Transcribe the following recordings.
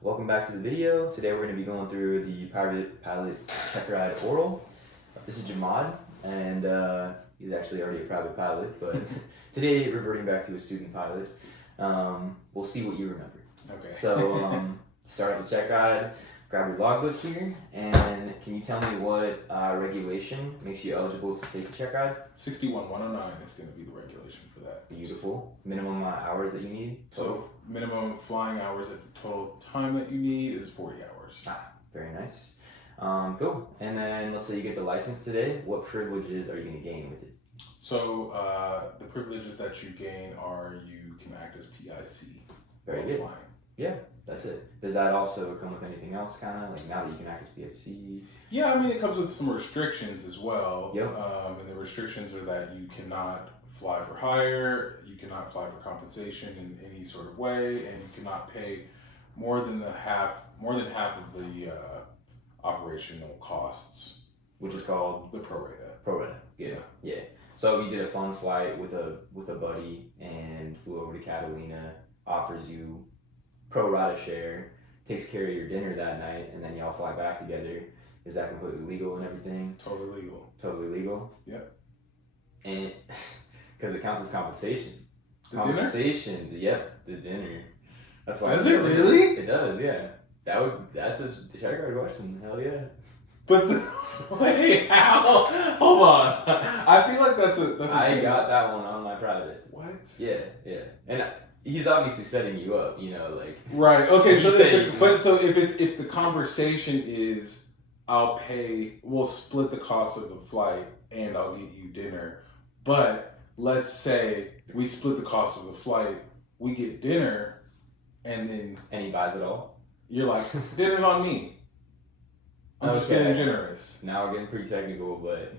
Welcome back to the video. Today we're going to be going through the private pilot Checkride oral. This is Jahmad, and he's actually already a private pilot, but today reverting back to a student pilot. We'll see what you remember. Okay. So start with the Checkride, grab your logbook here, and can you tell me what regulation makes you eligible to take the Checkride? 61,109 is going to be the regulation for that. Beautiful. Minimum hours that you need? So minimum flying hours at the total time that you need is 40 hours. Very nice. Cool. And then let's say you get the license today. What privileges are you going to gain with it? So the privileges that you gain are you can act as PIC. Very while good. Flying. Yeah, that's it. Does that also come with anything else, kind of like now that you can act as PIC? Yeah, I mean it comes with some restrictions as well. Yep. And the restrictions are that you cannot fly for hire, you cannot fly for compensation in any sort of way, and you cannot pay more than half of the operational costs, Which is called the prorata. prorata. Yeah. So if you did a fun flight with a buddy and flew over to Catalina, offers you pro rata share, takes care of your dinner that night, and then y'all fly back together. Is that completely legal and everything? Totally legal. Totally legal? Yep. And because it counts as compensation. The Compensation, yep, the dinner. That's why. Does it really? It does, yeah. That's a Checkride question. Hell yeah. But wait, how? Hold on. I feel like that's a I got that one on my private. What? Yeah. And he's obviously setting you up, like. Right. Okay. You So say- if the conversation is we'll split the cost of the flight and I'll get you dinner, but let's say we split the cost of the flight, we get dinner, and then And he buys it all. you're like, dinner's on me. I'm just Okay. feeling generous. Now we're getting pretty technical, but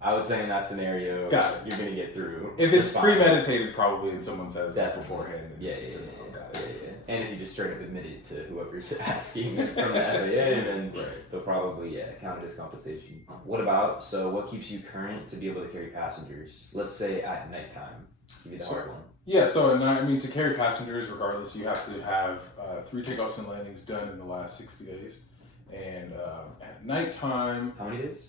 I would say in that scenario, Got it. you're gonna get through. If it's just fine. premeditated, probably, and someone says that Definitely. beforehand. then Yeah. it's a no. Got it. And if you just straight up admit it to whoever's asking from the FAA, then Right. they'll probably count it as compensation. What keeps you current to be able to carry passengers? Let's say at nighttime. Give me the hard one. Yeah, so to carry passengers, regardless, you have to have 3 takeoffs and landings done in the last 60 days. And at nighttime, How many days?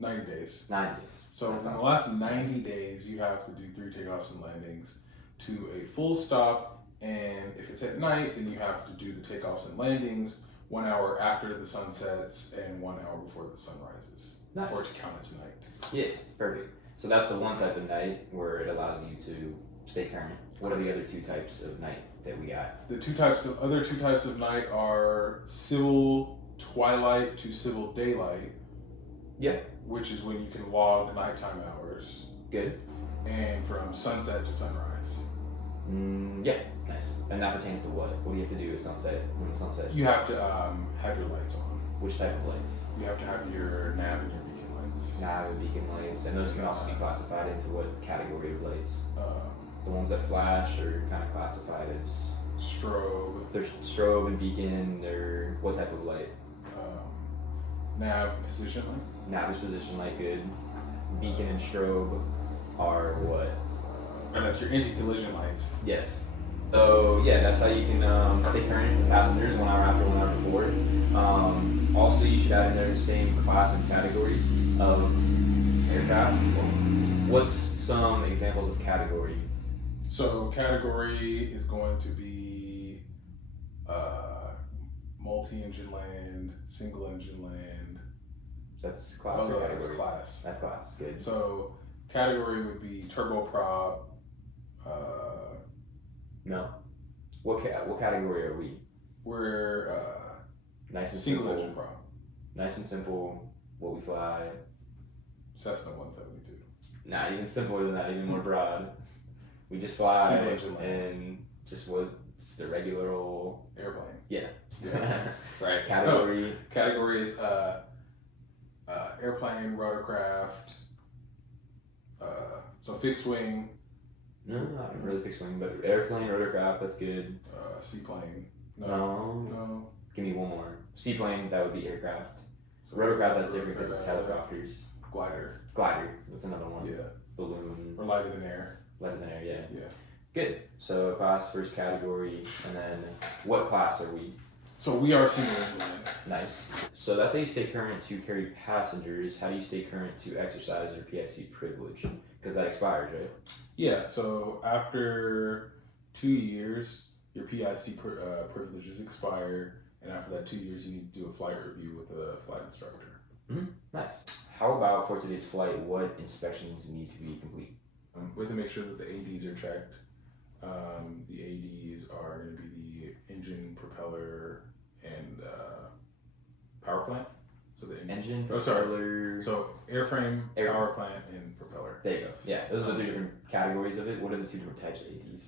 90 days. 9 days. So That in the sounds last 90 days, you have to do 3 takeoffs and landings to a full stop. And if it's at night, then you have to do the takeoffs and landings 1 hour after the sun sets and 1 hour before the sun rises. Nice. For it to count as night. Yeah, perfect. So that's the one type of night where it allows you to stay current. What are the other 2 types of night that we got? The other two types of night are civil twilight to civil daylight. Yeah. Which is when you can log nighttime hours, Good. and from sunset to sunrise. Yeah, nice. And that pertains to what? What do you have to do at sunset? When the sunset? You have to have your lights on. Which type of lights? You have to have your nav and your beacon lights. Nav and beacon lights, and those can also be classified into what category of lights? Um, The ones that flash are kind of classified as strobe, there's strobe and beacon. They're what type of light? nav, position light. Nav is position light, good. Beacon and strobe are what? And that's your anti-collision lights. Yes. So yeah, that's how you can stay current with passengers 1 hour after, 1 hour before. Also, you should add in there the same class and category of aircraft. What's some examples of category? So category is going to be multi-engine land, single-engine land. That's class Oh, or no, category? that's class. That's class. Good. So category would be turboprop. No. What category are we? We're Nice and single simple. engine prop. Nice and simple. What we fly. Cessna 172. Nah, even simpler than that. Even more broad. We just fly Single engine land. and just a regular old Airplane. yeah. Yes. Right. Category. So, category is airplane, rotorcraft. So fixed wing. No, not really fixed wing, but airplane, rotorcraft. That's good. Seaplane. No. Give me one more. Seaplane. That would be aircraft. Rotorcraft. That's different because it's helicopters. Glider. Glider. That's another one. Yeah. Balloon. Or lighter than air. Lighter than air. Yeah. Yeah. Good. So class, first category, and then what class are we? So we are single engine. Nice. So that's how you stay current to carry passengers. How do you stay current to exercise your PIC privilege? Because that expires, right? Yeah, so after 2 years, your PIC privileges expire, and after that 2 years, you need to do a flight review with a flight instructor. Nice. How about for today's flight, what inspections need to be complete? We have to make sure that the ADs are checked. The ADs are going to be the engine, propeller, and power plant. So the Engine, propeller. propeller. So airframe, power plant, and propeller. There you go. Yeah, those are the 3 different categories of it. What are the 2 different types of ADs?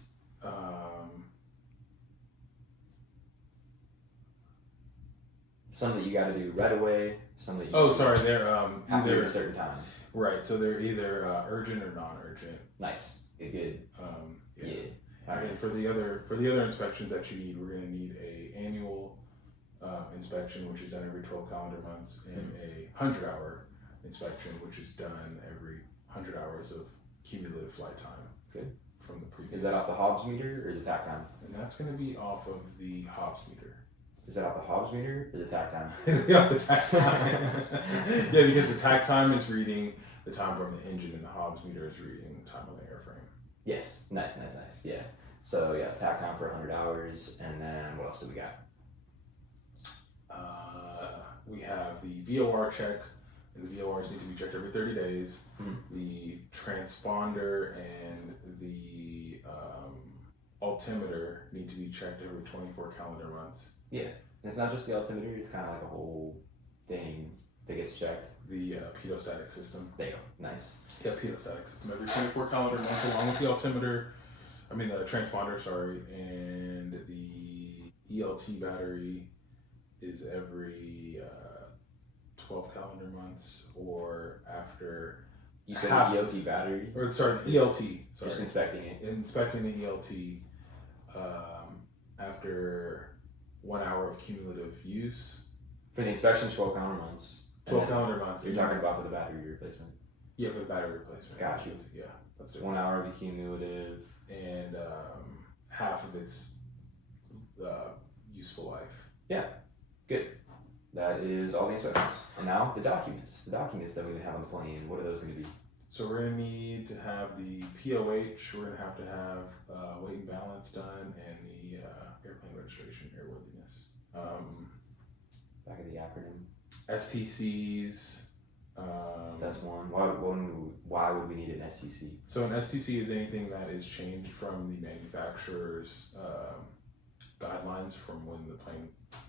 Some that you got to do right away. Some that you. They're after a certain time. Right, so they're either urgent or non-urgent. Nice. Good. Yeah. And then for the other inspections that you need, we're going to need a annual inspection, which is done every 12 calendar months, and a 100-hour inspection, which is done every 100 hours of cumulative flight time. Good. From the previous. Is that off the Hobbs meter or the tack time? And that's going to be off of the Hobbs meter. Is that off the Hobbs meter or the tack time? Yeah, the tack time. Yeah, because the tack time is reading the time from the engine, and the Hobbs meter is reading the time on the airframe. Yes. Nice. Yeah. So yeah, tack time for 100 hours, and then what else do we got? We have the VOR check, and the VORs need to be checked every 30 days. The transponder and the altimeter need to be checked every 24 calendar months. Yeah, it's not just the altimeter; it's kind of like a whole thing that gets checked. The pedostatic system. There you go. Nice. Yeah, pedostatic system every 24 calendar months, along with the altimeter. The transponder, sorry, and the ELT battery is every 12 calendar months, or after. You said ELT battery? Or sorry, ELT. Sorry. Just inspecting it. Inspecting the ELT after 1 hour of cumulative use. For the inspection, 12 calendar months. 12 calendar months. You're talking about for the battery replacement? Yeah, for the battery replacement. Got you. Yeah, that's it. 1 hour of cumulative. And half of its useful life. Yeah, good. That is all the inspections. And now the documents. The documents that we're going to have on the plane, what are those going to be? So we're going to need to have the POH, we're going to have weight and balance done, and the airplane registration, airworthiness. Back of the acronym. STCs. That's one. Why would we need an STC? So an STC is anything that is changed from the manufacturer's guidelines from when the plane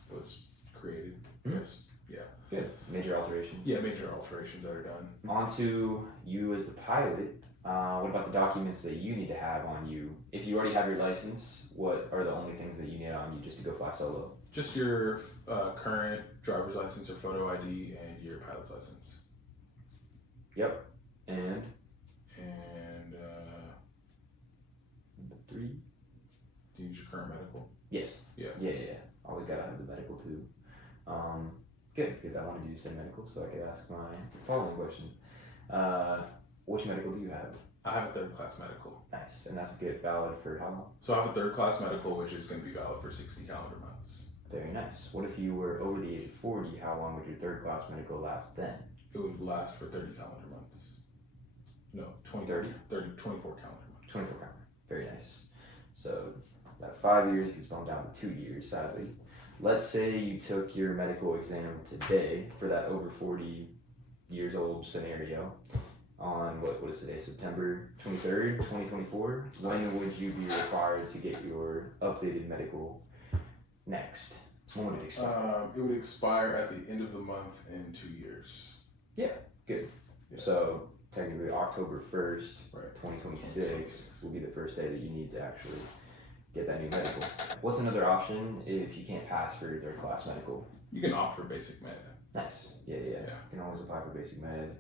was created. Yes. Yeah. Good. Major alteration. Yeah, major alterations that are done. On to you as the pilot. What about the documents that you need to have on you? If you already have your license, what are the only things that you need on you just to go fly solo? Just your current driver's license or photo ID and your pilot's license. Yep. And number 3. Do you need your current medical? Yes. Yeah. Always gotta have the medical too. Good, because I want to do STEM medical, so I could ask my following question. Which medical do you have? I have a 3rd class medical. Nice, and that's good. Valid for how long? So I have a 3rd class medical, which is going to be valid for 60 calendar months. Very nice. What if you were over the age of 40? How long would your 3rd class medical last then? It would last for 30 calendar months. No, 24 calendar months. 24 calendar. Very nice. So that 5 years gets bumped down to 2 years, sadly. Let's say you took your medical exam today for that over 40 years old scenario on what is today, September 23rd, 2024. When would you be required to get your updated medical next? When would it expire? It would expire at the end of the month in 2 years. Yeah, good. Yeah. So technically October 1st, right. 2026 will be the first day that you need to actually get that new medical. What's another option if you can't pass for your 3rd class medical? You can opt for basic med. Nice. Yeah. You can always apply for basic med.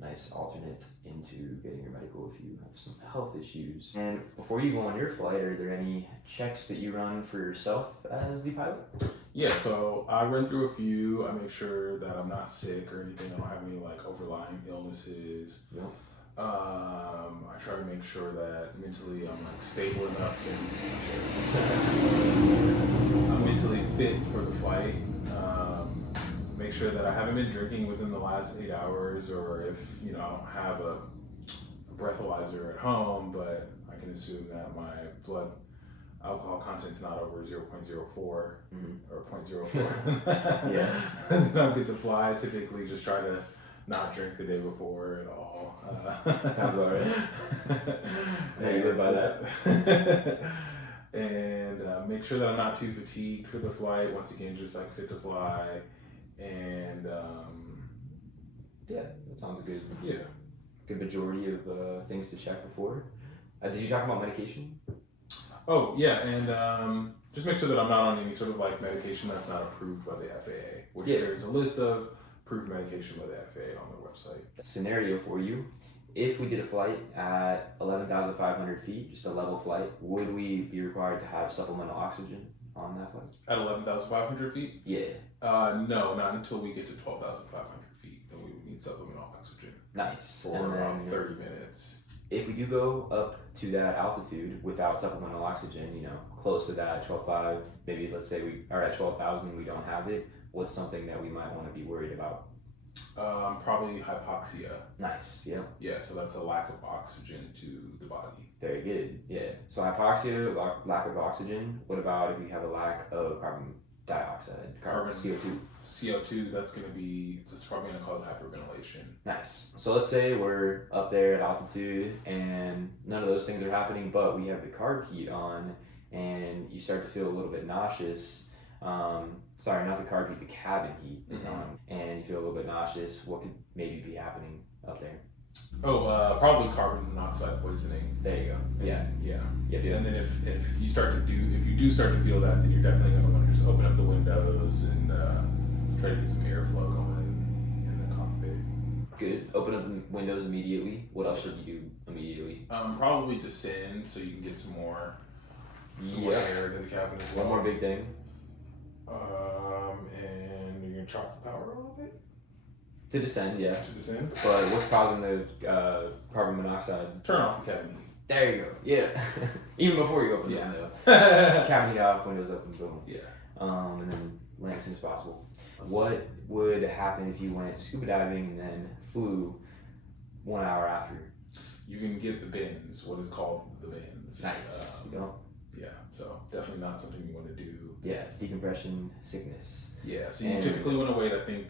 Nice alternate into getting your medical if you have some health issues. And before you go on your flight, are there any checks that you run for yourself as the pilot? Yeah, so I run through a few. I make sure that I'm not sick or anything. I don't have any overlying illnesses. Yep. I try to make sure that mentally I'm like stable enough and I'm mentally fit for the flight. Make sure that I haven't been drinking within the last 8 hours, or if I don't have a breathalyzer at home, but I can assume that my blood alcohol content's not over 0.04 or 0.04. Yeah. Then I'm good to fly. I typically just try to not drink the day before at all. Sounds about right. Yeah, you live by that. And make sure that I'm not too fatigued for the flight. Once again, just like fit to fly. And yeah, that sounds good. Yeah. Good majority of things to check before. Did you talk about medication? Oh yeah, and just make sure that I'm not on any sort of like medication that's not approved by the FAA, which there's a list of approved medication by the FAA on their website. Scenario for you: if we did a flight at 11,500 feet, just a level flight, would we be required to have supplemental oxygen on that flight? At 11,500 feet? Yeah. No, not until we get to 12,500 feet. Then we would need supplemental oxygen. Nice. For about 30 minutes. If we do go up to that altitude without supplemental oxygen, close to that 12,500, maybe let's say we are at 12,000, we don't have it, what's something that we might want to be worried about? Probably hypoxia. Nice, yeah. Yeah, so that's a lack of oxygen to the body. Very good, yeah. So hypoxia, lack of oxygen. What about if we have a lack of carbon dioxide, CO2? CO2, that's probably going to cause hyperventilation. Nice. So let's say we're up there at altitude and none of those things are happening, but we have the carb heat on and you start to feel a little bit nauseous. Sorry, not the carb heat, the cabin heat is on, and you feel a little bit nauseous. What could maybe be happening up there? Oh, probably carbon monoxide poisoning. There you go. Yeah. Yep. And then if you do start to feel that, then you're definitely going to want to just open up the windows and try to get some airflow going in the cockpit. Good. Open up the windows immediately. What else should you do immediately? Probably descend so you can get some more air into the cabin as well. One more big thing. And you're going to chop the power a little bit? To descend, yeah. To descend. But what's causing the carbon monoxide? Turn off the cabin heat. There you go. Yeah. Even before you open the window. Cabin heat off, windows open, boom. Yeah. And then land as soon as possible. What would happen if you went scuba diving and then flew 1 hour after? You can get the bends, what is called the bends. Nice. Yeah, so definitely not something you want to do. Yeah, decompression sickness. Yeah, so you typically want to wait, I think,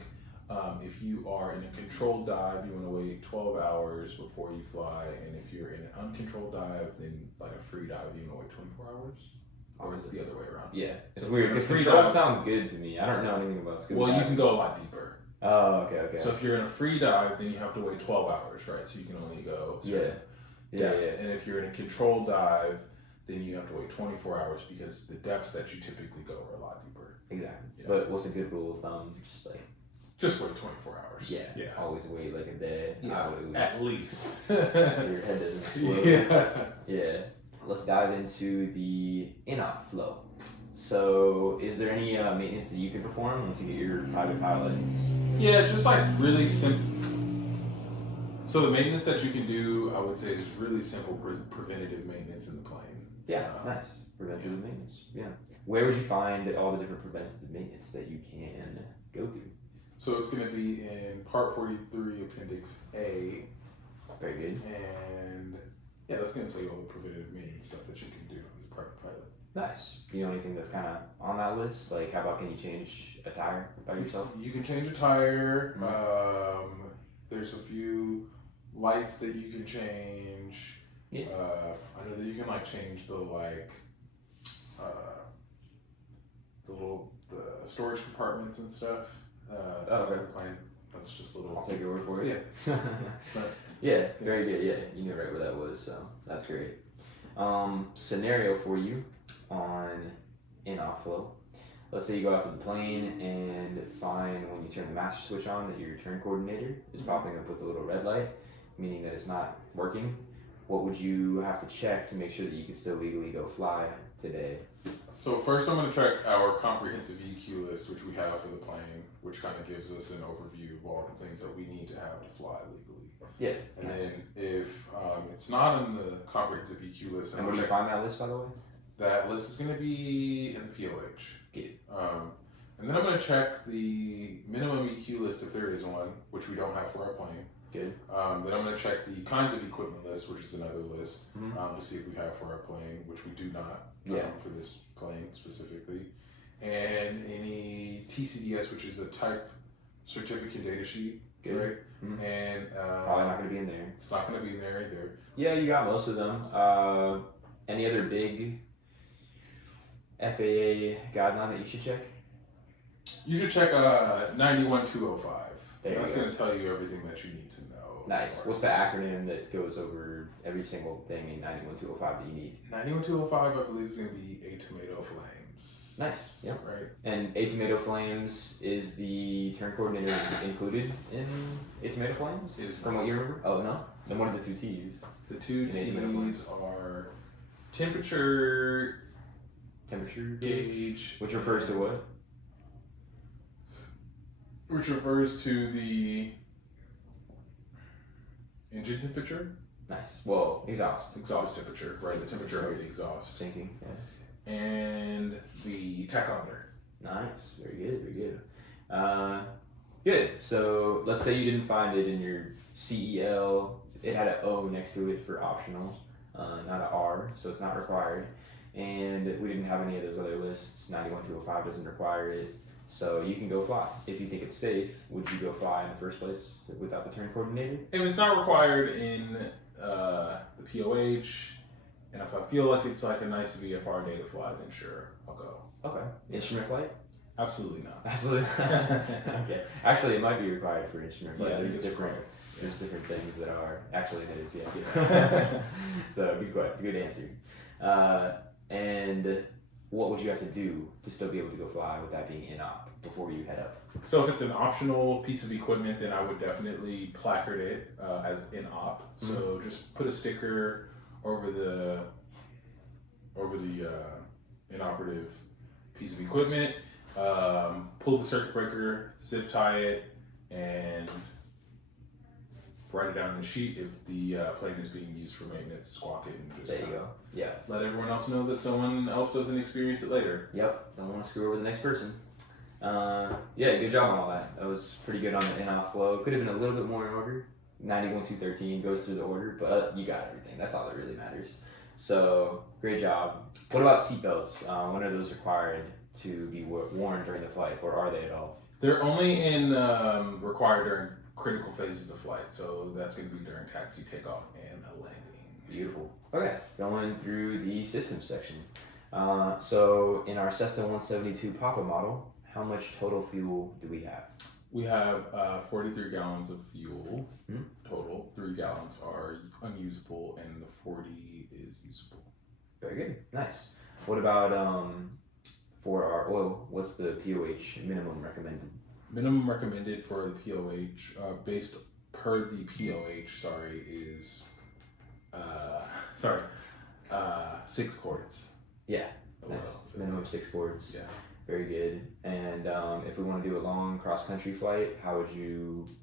if you are in a controlled dive, you want to wait 12 hours before you fly. And if you're in an uncontrolled dive, then like a free dive, you want to wait 24 hours. Or it's the other way around. Yeah, it's weird because controlled sounds good to me. I don't know anything about scuba diving. You can go a lot deeper. Oh, okay. So if you're in a free dive, then you have to wait 12 hours, right? So you can only go depth. And if you're in a controlled dive, then you have to wait 24 hours because the depths that you typically go are a lot deeper. Exactly. Yeah. But what's a good rule of thumb? Just wait 24 hours. Yeah. Always wait like a day. Yeah. At least. So your head doesn't explode. Yeah. Let's dive into the in-op flow. So, is there any maintenance that you can perform once you get your private pilot license? Yeah, just like really simple. So the maintenance that you can do, I would say, is really simple preventative maintenance in the plane. Yeah, nice. Preventative maintenance. Yeah. Where would you find all the different preventative maintenance that you can go through? So it's going to be in Part 43, Appendix A. Very good. And yeah, that's going to tell you all the preventative maintenance stuff that you can do as a private pilot. Nice. You know anything that's kind of on that list? Like, how about can you change a tire by yourself? You can change a tire. There's a few lights that you can change. Yeah. I know that you can like change the the storage compartments and stuff. Okay. The plane. That's just a little. I'll take your word for it. Yeah. Yeah. Very good. Yeah, you knew right where that was, so that's great. Scenario for you on in-off flow. Let's say you go out to the plane and find when you turn the master switch on that your turn coordinator is popping up with a little red light, meaning that it's not working. What would you have to check to make sure that you can still legally go fly today? So first I'm going to check our comprehensive EQ list, which we have for the plane, which kind of gives us an overview of all the things that we need to have to fly legally. Yeah. And Nice. then if it's not on the comprehensive EQ list, And where do you find that list, by the way? that list is going to be in the POH. Good. And then I'm going to check the minimum EQ list if there is one, which we don't have for our plane. Good. Then I'm going to check the kinds of equipment list, which is another list, Mm-hmm. to see if we have for our plane, which we do not for this plane specifically. And any TCDS, which is a type certificate data sheet, Good. right? Mm-hmm. And probably not going to be in there. It's not going to be in there either. Yeah, you got most of them. Any other big FAA guideline that you should check? You should check 91205. That's go. going to tell you everything that you need to know. Nice. What's the acronym that goes over every single thing in 91205 that you need? 91205, I believe, is going to be A Tomato Flames. Nice. Yeah. Right. And A Tomato Flames, is the turn coordinator included in A Tomato Flames? It is From not. what you remember? Oh, no? Then what are the two T's? The two In A Tomato Flames. T's are temperature gauge, Which refers to what? which refers to the engine temperature, Nice. Well, exhaust. exhaust temperature, right? The temperature of the exhaust, Thinking. Yeah. and the tachometer. Nice. Very good. Very good. Good. So let's say you didn't find it in your CEL. It had an O next to it for optional, not an R, so it's not required. And we didn't have any of those other lists. 91205 doesn't require it. So you can go fly. If you think it's safe, would you go fly in the first place without the turn coordinator? If it's not required in the POH, and if I feel like it's like a nice VFR day to fly, then sure, I'll go. Okay. Instrument flight? Absolutely not. Absolutely. Okay. Actually, it might be required for instrument flight. Yeah, I think There's it's different. required. There's different things that are. Actually, it is. Yeah. So good answer. And what would you have to do to still be able to go fly with that being in op before you head up? So if it's an optional piece of equipment, then I would definitely placard it as in op. So just put a sticker over the inoperative piece of equipment. Pull the circuit breaker, zip tie it, and write it down in a sheet. If the plane is being used for maintenance, squawk it and just There you go. Yeah. let everyone else know that someone else doesn't experience it later. Yep. Don't want to screw over the next person. Yeah, good job on all that. That was pretty good on the in-off flow. Could have been a little bit more in order. 91-213 goes through the order, but you got everything. That's all that really matters. So, great job. What about seatbelts? When are those required to be worn during the flight, or are they at all? They're only in required during critical phases of flight, so that's going to be during taxi, takeoff, and a landing. Beautiful. Okay, going through the systems section. So, in our Cessna 172 Papa model, how much total fuel do we have? We have 43 gallons of fuel total. 3 gallons are unusable, and the 40 is usable. Very good. Nice. What about for our oil? What's the POH minimum recommended? Minimum recommended for the POH, based per the POH, is 6 quarts. Yeah. of Nice. oil. Minimum 6 quarts. Yeah. Very good. And if we want to do a long cross-country flight,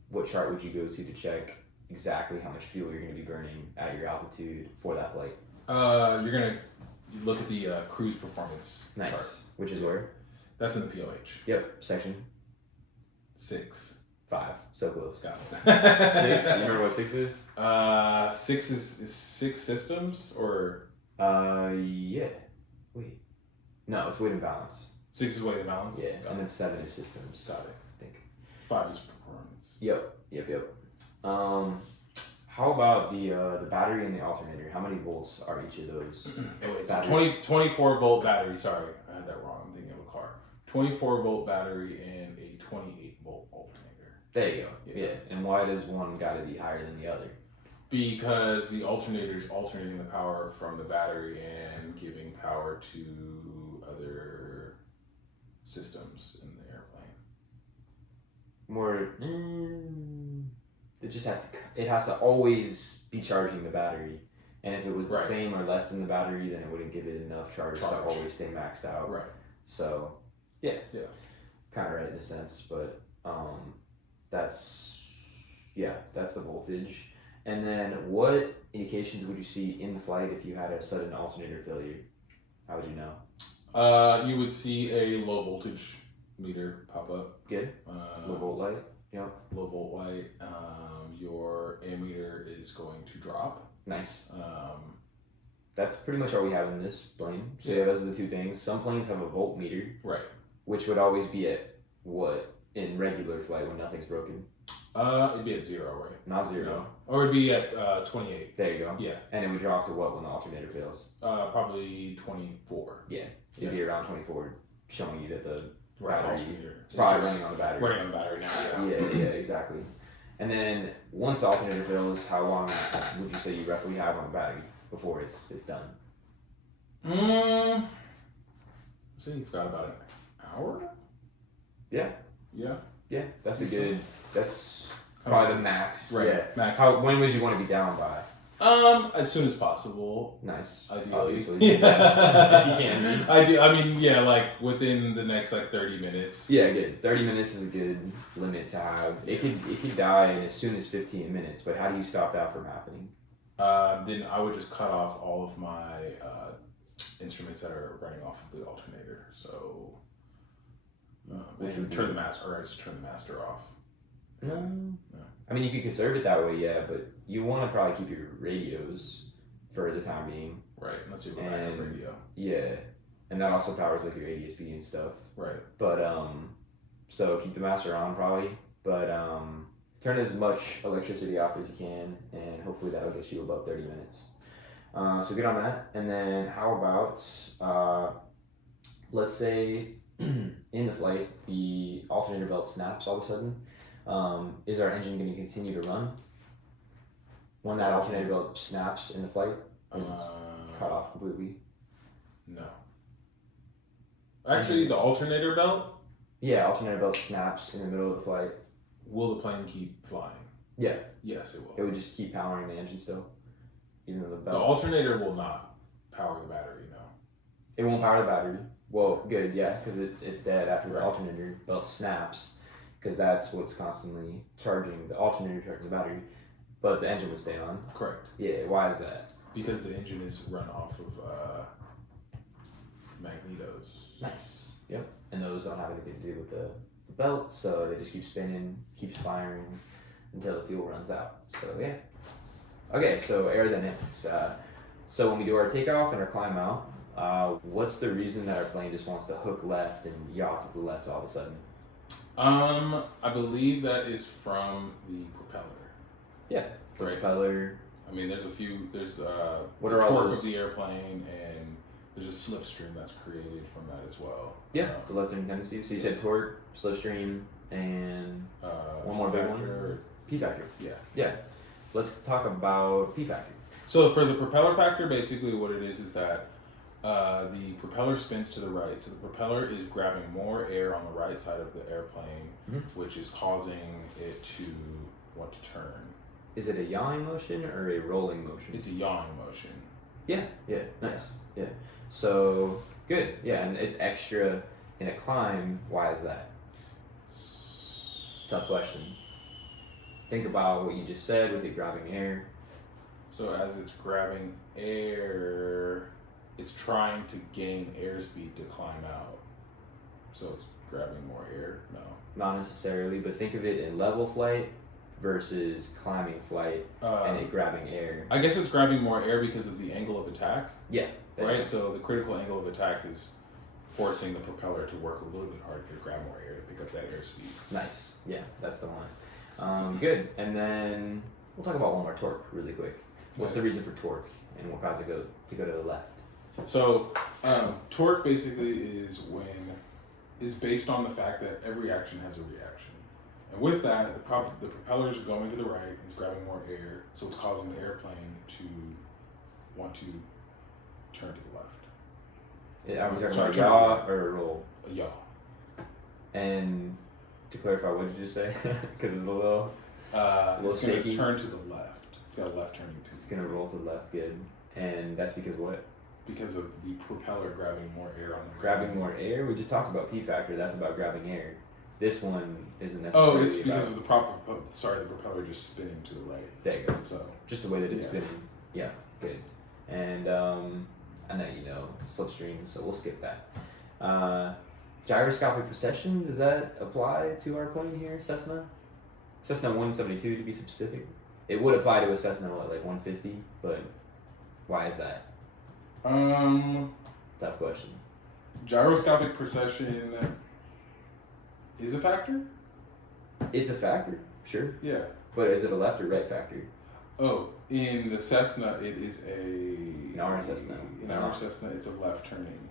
what chart would you go to check exactly how much fuel you're going to be burning at your altitude for that flight? You're gonna look at the cruise performance Nice. chart. Which is where? That's in the POH. Yep. Section 6. 5. So close. Got it. 6. You remember what 6 is? 6 is 6 systems or Yeah. Wait. No, it's weight and balance. 6 is weight and balance. Yeah. Got And it. then 7 is systems. Got it. I think. 5 is performance. Yep. How about the battery and the alternator? How many volts are each of those? It's a 24 volt battery. Sorry, I had that wrong. I'm thinking of a car. 24 volt battery and a 28 volt alternator. There you go. Yeah. And why does one got to be higher than the other? Because the alternator is alternating the power from the battery and giving power to other systems in the airplane. It has to always be charging the battery, and if it was the Right. same or less than the battery, then it wouldn't give it enough charge. To always stay maxed out. Right. So, yeah, Yeah. kind of right in a sense, but that's Yeah, that's the voltage. And then what indications would you see in the flight if you had a sudden alternator failure? How would you know? You would see a low voltage meter pop up. Good. Low volt light. Yep. Low volt light. Your ammeter is going to drop. Nice. That's pretty much all we have in this plane. So yeah, those are the two things. Some planes have a voltmeter. Right. Which would always be at what in regular flight when nothing's broken? It'd be at 0, right? Not 0. No. Or it'd be at 28. There you go. Yeah. And it would drop to what when the alternator fails? Probably 24. Yeah. It'd be around 24, showing you that the battery It's probably running on the battery. Running on the battery now. Yeah, exactly. And then once the alternator fails, how long would you say you roughly have on the battery before it's done? So you've got about an hour? Yeah. Yeah. Yeah, that's a good. That's probably the max. Right. Yeah. Max. When would you want to be down by? As soon as possible. Nice. Ideally. Obviously. Yeah. If you can. I mean, yeah, like within the next 30 minutes. Yeah, good. 30 minutes is a good limit to have. It could die in as soon as 15 minutes. But how do you stop that from happening? Then I would just cut off all of my instruments that are running off of the alternator. So. Turn the master, or I just turn the master off. No. I mean, you could conserve it that way, yeah, but you want to probably keep your radios for the time being. Right, unless you have a backup radio. Yeah, and that also powers like your ADSB and stuff. Right. But so keep the master on probably, but turn as much electricity off as you can, and hopefully that'll get you above 30 minutes. So get on that, and then how about let's say in the flight the alternator belt snaps all of a sudden. Is our engine going to continue to run when that alternator belt snaps in the flight? Or is it cut off completely? No. Actually, the alternator belt? Yeah, alternator belt snaps in the middle of the flight. Will the plane keep flying? Yeah. Yes, it will. It would just keep powering the engine still, even though the belt. The alternator will not power the battery, no. It won't power the battery. Well, good, yeah, because it's dead after the alternator belt snaps, because that's what's constantly charging the alternator, charging the battery, but the engine would stay on. Correct. Yeah, why is that? Because the engine is run off of magnetos. Nice. Yep. And those don't have anything to do with the belt, so they just keep spinning, keeps firing until the fuel runs out. So yeah. Okay, so aerodynamics. So when we do our takeoff and our climb out, what's the reason that our plane just wants to hook left and yaw to the left all of a sudden? I believe that is from the propeller. Yeah, the propeller. I mean, there's what the are all torque those? of the airplane, and there's a slipstream that's created from that as well. Yeah, the left-turn tendencies. So you said torque, slipstream, and one more big one? P factor. Yeah. Yeah. Let's talk about P factor. So for the propeller factor, basically what it is that the propeller spins to the right. So the propeller is grabbing more air on the right side of the airplane, which is causing it to want to turn. Is it a yawing motion or a rolling motion? It's a yawing motion. Yeah, nice. Yeah. So, good. Yeah, and it's extra in a climb. Why is that? Tough question. Think about what you just said with it grabbing air. So as it's grabbing air, it's trying to gain airspeed to climb out. So it's grabbing more air? No. Not necessarily, but think of it in level flight versus climbing flight and it grabbing air. I guess it's grabbing more air because of the angle of attack. Yeah. Right? So the critical angle of attack is forcing the propeller to work a little bit harder to grab more air to pick up that airspeed. Nice. Yeah, that's the one. Good. And then we'll talk about one more torque really quick. What's the reason for torque and what causes it to go to the left? So torque basically is based on the fact that every action has a reaction. And with that, the propeller is going to the right, it's grabbing more air, so it's causing the airplane to want to turn to the left. Are we talking about a yaw or a roll? A yaw. And to clarify, what did you just say? Because it's a little it's going shaky. to turn to the left. It's got a left turning tendency. It's going to roll to the left, good. And that's because what? Because of the propeller grabbing more air on the Grabbing more air? We just talked about P factor, that's about grabbing air. This one isn't necessarily. Oh, it's because of the the propeller just spinning to the right. There you go. So just the way that it's spinning. Yeah, good. And I know you know slipstream, so we'll skip that. Gyroscopic precession, does that apply to our plane here, Cessna? Cessna 172 to be specific. It would apply to a Cessna like 150, but why is that? Tough question. Gyroscopic precession is a factor? It's a factor, sure. Yeah. But is it a left or right factor? Oh, in the Cessna, it is a... In our Cessna. In our Cessna, it's a left turning.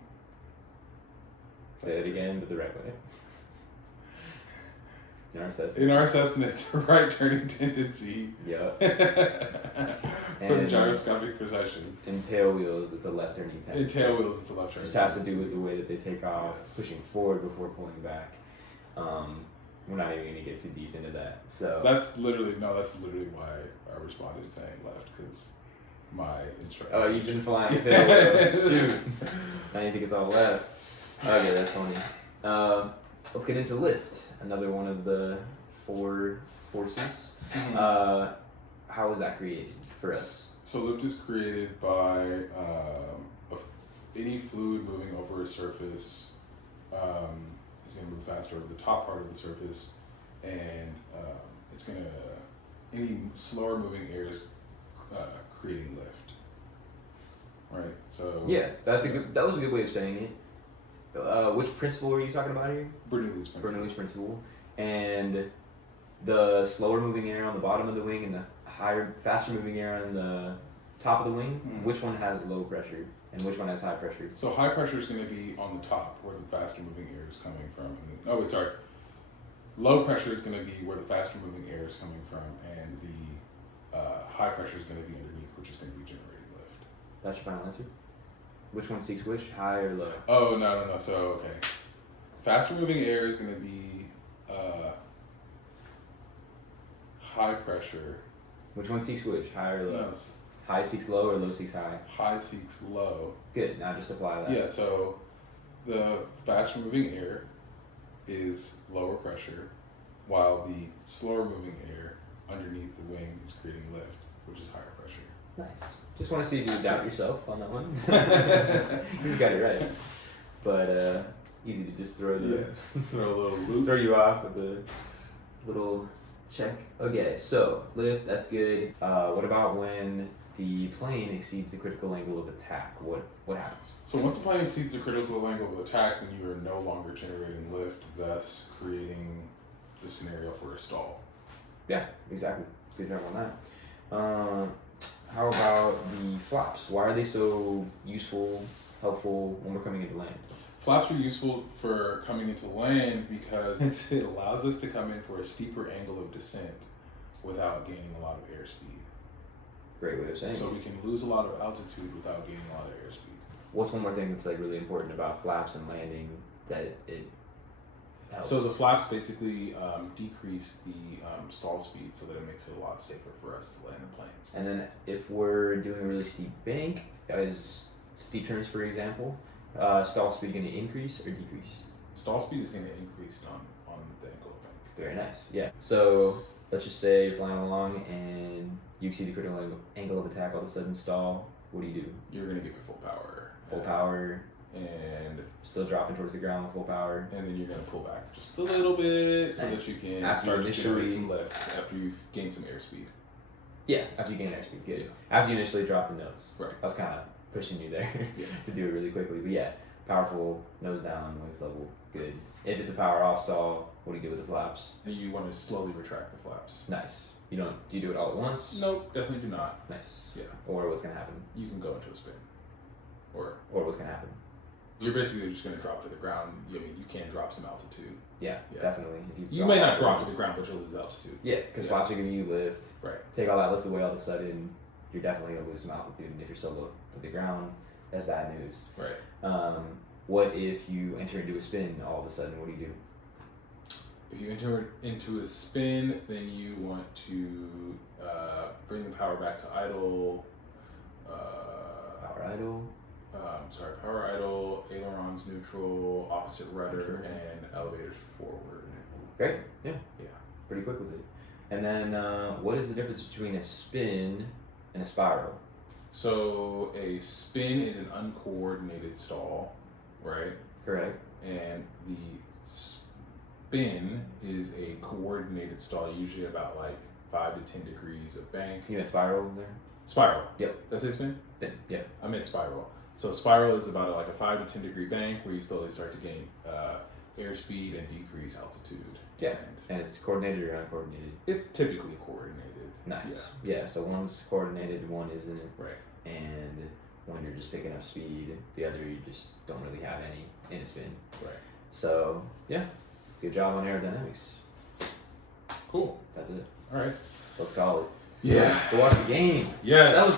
Say it again, but the right way. In our Cessna, it's a right turning tendency. Yep. For the gyroscopic precession. In tail wheels, it's a left turning tendency. In tail wheels, it's a left turning Just has to do with the way that they take off, pushing forward before pulling back. We're not even going to get too deep into that. So that's literally why I responded saying left, because my instructor. Oh, you've been flying tail wheels. Shoot. Now you think it's all left. Okay, that's funny. Let's get into lift. Another one of the 4 forces. Mm-hmm. How was that created for us? So lift is created by any fluid moving over a surface is going to move faster over the top part of the surface, and it's going to any slower moving air is creating lift. Right. So yeah, that was a good way of saying it. Which principle were you talking about here? Bernoulli's principle. And the slower moving air on the bottom of the wing and the faster moving air on the top of the wing. Mm-hmm. Which one has low pressure and which one has high pressure? So high pressure is going to be on the top where the faster moving air is coming from. Low pressure is going to be where the faster moving air is coming from, and the high pressure is going to be underneath, which is going to be generating lift. That's your final answer? Which one seeks which, high or low? Oh, no. So, okay. Faster moving air is going to be high pressure. Which one seeks which, high or low? No. High seeks low or low seeks high? High seeks low. Good, now just apply that. Yeah, so the faster moving air is lower pressure, while the slower moving air underneath the wing is creating lift, which is higher pressure. Nice. Just want to see if you doubt yourself on that one. You got it right. But easy to just throw a little loop. Throw you off with a little check. Okay, so lift, that's good. What about when the plane exceeds the critical angle of attack? What happens? So once the plane exceeds the critical angle of attack, then you are no longer generating lift, thus creating the scenario for a stall. Yeah, exactly. Good job on that. How about the flaps? Why are they so useful, helpful when we're coming into land? Flaps are useful for coming into land because it allows us to come in for a steeper angle of descent without gaining a lot of airspeed. Great way of saying it. So we can lose a lot of altitude without gaining a lot of airspeed. What's one more thing that's like really important about flaps and landing that it helps? So the flaps basically decrease the stall speed so that it makes it a lot safer for us to land the planes. And then if we're doing a really steep bank, as steep turns for example, stall speed going to increase or decrease? Stall speed is going to increase on the ankle bank. Very nice. Yeah. So let's just say you're flying along and you exceed the critical angle of attack, all of a sudden stall. What do? You're going to give it full power. Full power. And still dropping towards the ground with full power. And then you're going to pull back just a little bit so that you can start to generate some lift after you've gained some airspeed. Yeah, after you gain airspeed, good. Yeah. After you initially drop the nose. Right. I was kind of pushing you there to do it really quickly. But yeah, powerful, nose down, noise level, good. If it's a power off stall, what do you do with the flaps? And you want to slowly retract the flaps. Nice. Do you do it all at once? Nope, definitely do not. Nice. Yeah. Or what's going to happen? You can go into a spin. Or what's going to happen? You're basically just going to drop to the ground. You can drop some altitude. Yeah, definitely. If you may not drop to the ground, but you'll lose altitude. Yeah, because flaps are giving you lift. Right. Take all that lift away all of a sudden, you're definitely going to lose some altitude. And if you're so low to the ground, that's bad news. Right. What if you enter into a spin all of a sudden? What do you do? If you enter into a spin, then you want to bring the power back to idle. Power idle? Power idle, ailerons neutral, opposite rudder, and elevators forward. Great. Yeah. Yeah. Pretty quick with it. And then, what is the difference between a spin and a spiral? So a spin is an uncoordinated stall, right? Correct. And the spin is a coordinated stall, usually about like 5 to 10 degrees of bank. You meant spiral there? Spiral. Yep. That's it, spin? Spin. Yeah. I meant spiral. So spiral is about like a 5 to 10 degree bank where you slowly start to gain airspeed and decrease altitude. Yeah. And it's coordinated or uncoordinated? It's typically coordinated. Nice. Yeah. So one's coordinated, one isn't. Right. And when you're just picking up speed, the other you just don't really have any in a spin. Right. So yeah, good job on aerodynamics. Cool. That's it. All right. Let's call it. Yeah. Go watch the game. Yes. That was